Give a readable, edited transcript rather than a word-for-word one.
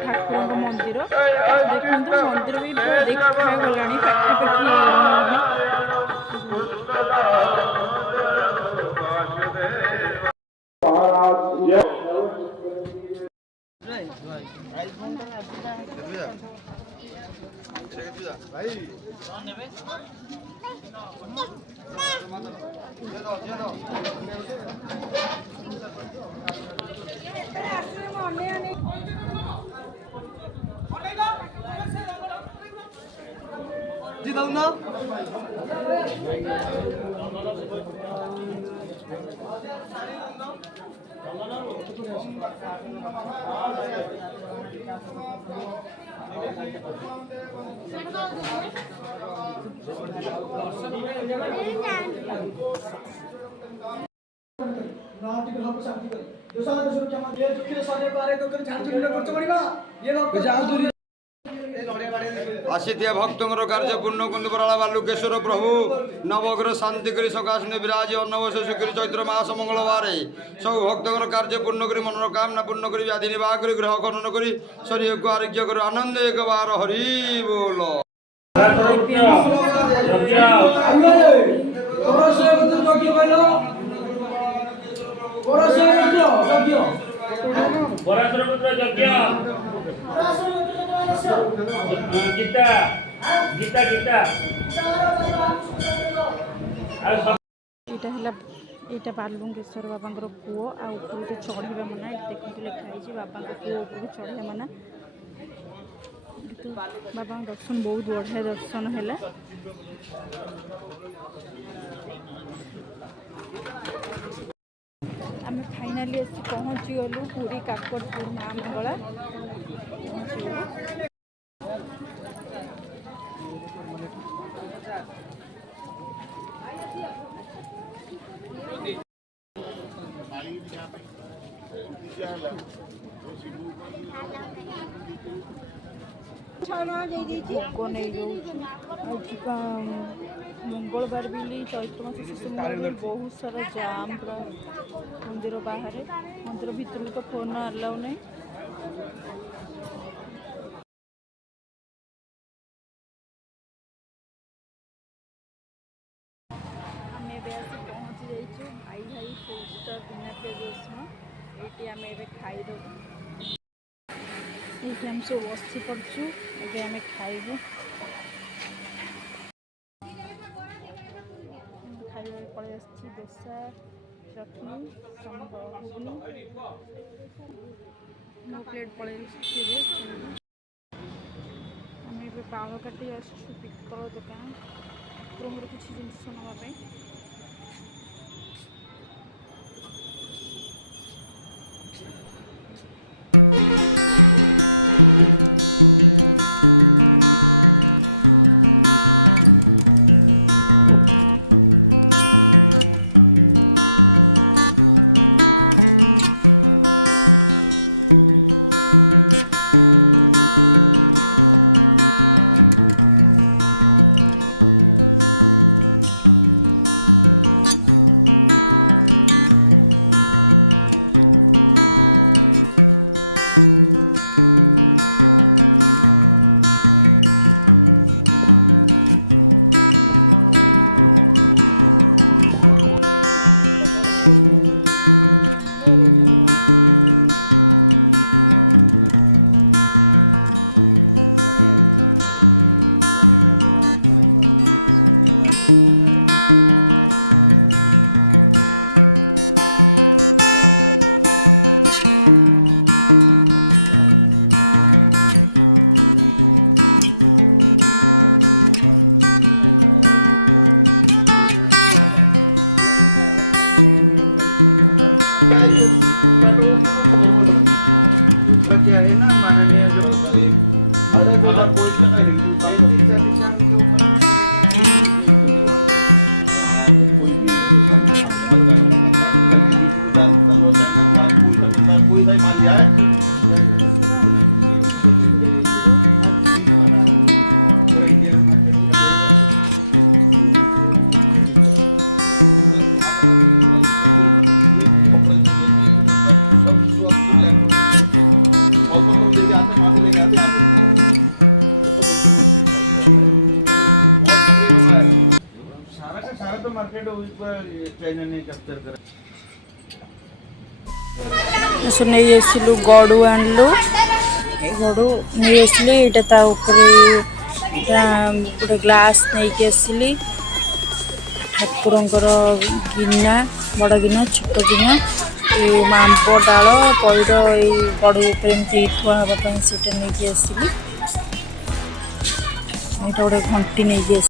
ठाकुर मंदिर देखो मंदिर भी देखा गलानी पाखापाखि आसिथिया भक्तर कार्य पूर्ण कुंदपराला बालुकेश्वर प्रभु नवग्रह शांति कर सकाश विराज अन्नवश शुक्र चैत्र मास मंगलवार सब भक्तर कार्य पूर्ण कर मनोकामना पूर्ण कर व्याधि निवाह कर ग्रह खनन कर शरीर को आरोग्य कर आनंद एक बार हरि बोल गीता गीता गीता यहाँ बालुंगेश्वर बाबा पुओ आगे चढ़ा मना देखते लिखाई बाबा पुओ उपरू चढ़ा मना बाबा दर्शन बहुत बढ़िया दर्शन है। आम फाइनाली पहुँची गलु पूरी काकटपुर माँ मंगला भोग नहीं जाऊँ मंगलवार भी चैत्र मास शेष मंगलवार बहुत सारा जाम पूरा मंदिर बाहर मंदिर भीतर तो फोन अलाउ नहीं। आम पहुँची जाइए भाई भाई फोर बिना प्लेज ये आम ए खाईदू ये आम सब बसी पड़ू ये आम खाइबू खाइबा पड़े दोसा चटनी घुगनी मो प्लेट पड़े आम बाल काटी पिकल दुकान मोर किसी जिनस नापी नहीं आसलु गड़ू आणलु गड़ू नहीं आसली यहाँ गोटे ग्लास नहीं कि आसली ठाकुरंकर गिना बड़ गिना छोट गिना ये आंब डाल पैर गड़ू एमती थुआपाई से नहीं आसली गोटे घंटी नहीं